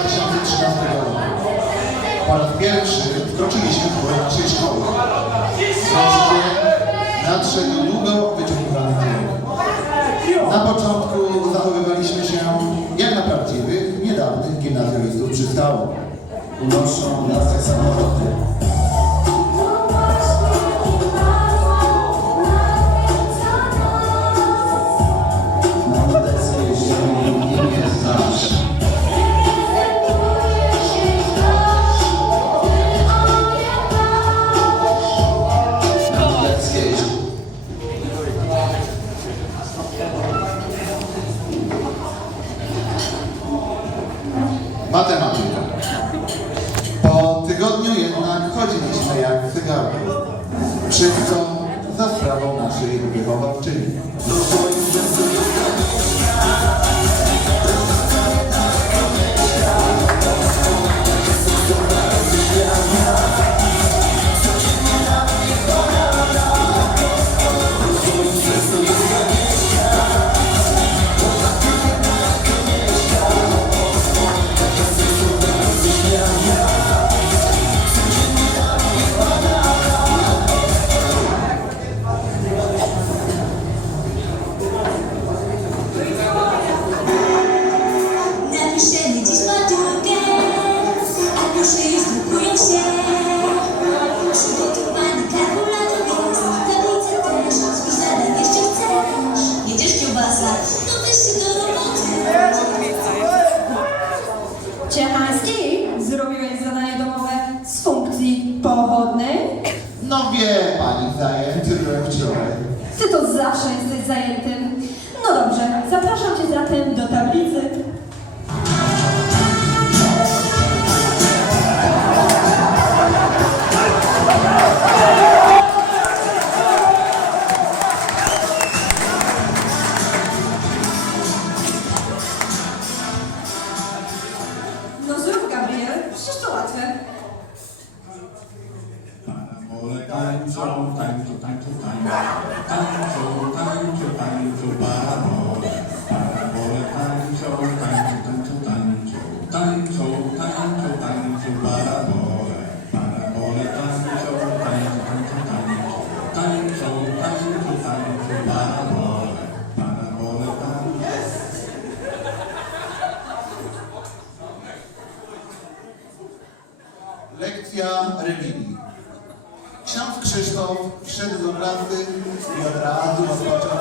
2013 roku. Po raz pierwszy wkroczyliśmy w pole naszej szkoły. Wreszcie nadszedł długo wyczekiwany dzień. Na początku zachowywaliśmy się jak na prawdziwych, niedawnych gimnazjalistów przystało. Unoszą nas jak samoloty. Po tygodniu jednak chodziliśmy jak cygarki. Wszystko za sprawą naszej wychowawczyni. Napiszemy dziś maturkę, a proszę już drukują się. Przygotowany kalkulator jest, tablicę też, spójrz dalej jeszcze chcesz. Jedziesz kiełbasa, to weź się do roboty. Ciechański, zrobiłeś zadanie domowe z funkcji pochodnej? No wie pani, zajęty byłem wczoraj. Ty to zawsze jesteś zajętym. Zapraszam cię zatem do tablicy. Lekcja religii. Ksiądz Krzysztof wszedł do klasy i od razu rozpoczął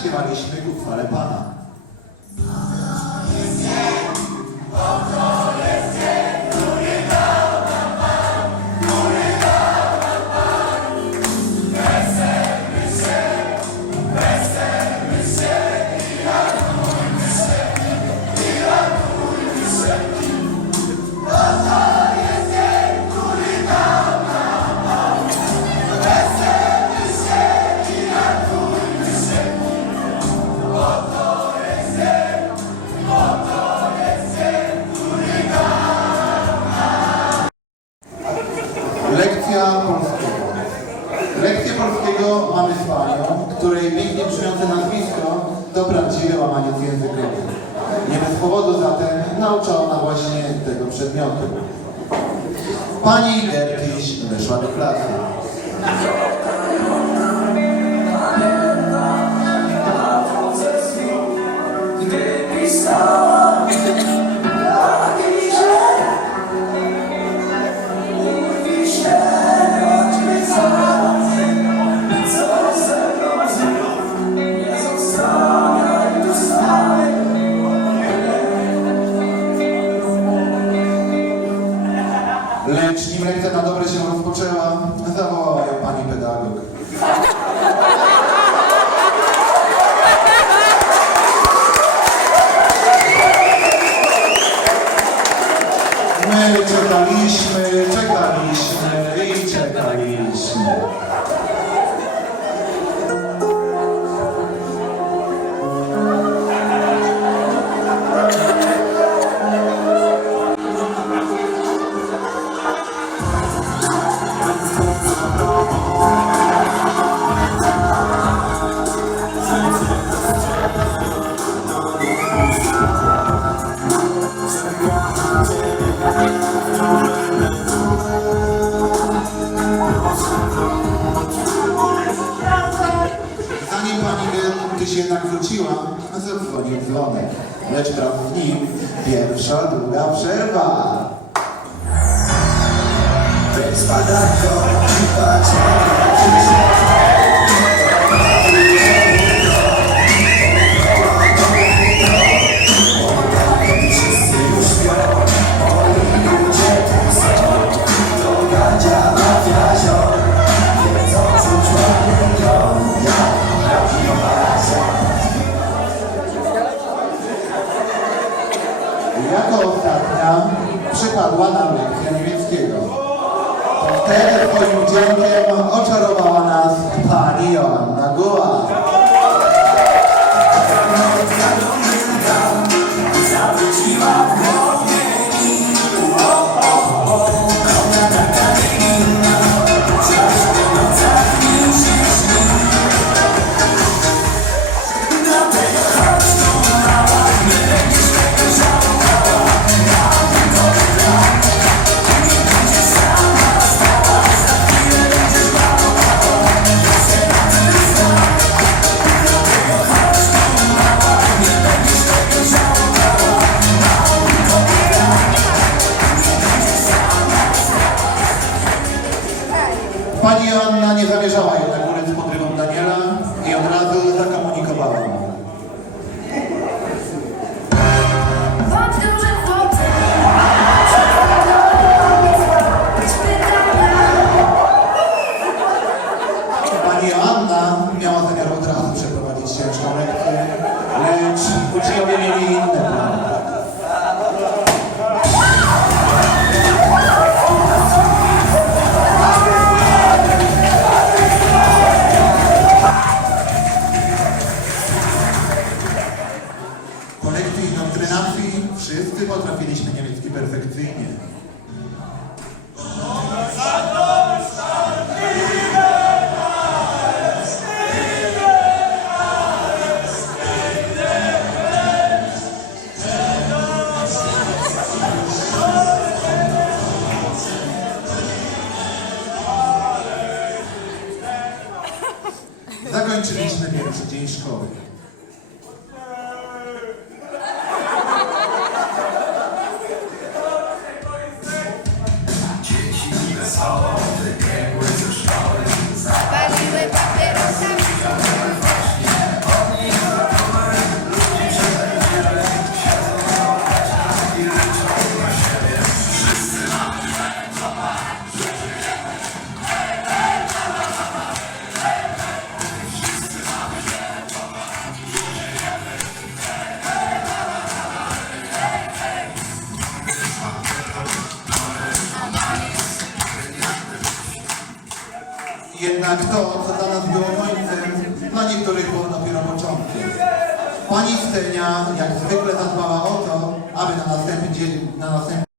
zaśpiewaliśmy ku chwale Pana. Lekcja polskiego. Lekcję polskiego mamy z panią, której pięknie brzmiące nazwisko to prawdziwe łamaniec językowy. Nie bez powodu zatem naucza ona właśnie tego przedmiotu. Pani Gertyś weszła do klasy. lecz nim lekcja na dobre się rozpoczęła, zawołała ją pani pedagog. My czekaliśmy. Lecz z nim pierwsza długa przerwa. Jako Pani Joanna nie zamierzała jednak ulec podrywom Daniela i od razu zakomunikowała mu. Pani Joanna miała zamiar od razu przeprowadzić ciężką lekcję, lecz uczniowie mieli inne plany. Po lekcji indoktrynacji wszyscy potrafiliśmy niemiecki perfekcyjnie. Zakończyliśmy pierwszy dzień szkoły. Jednak to, co dla nas było końcem, dla niektórych było dopiero początkiem. Pani Stenia jak zwykle zadbała o to, aby na następny dzień, na następny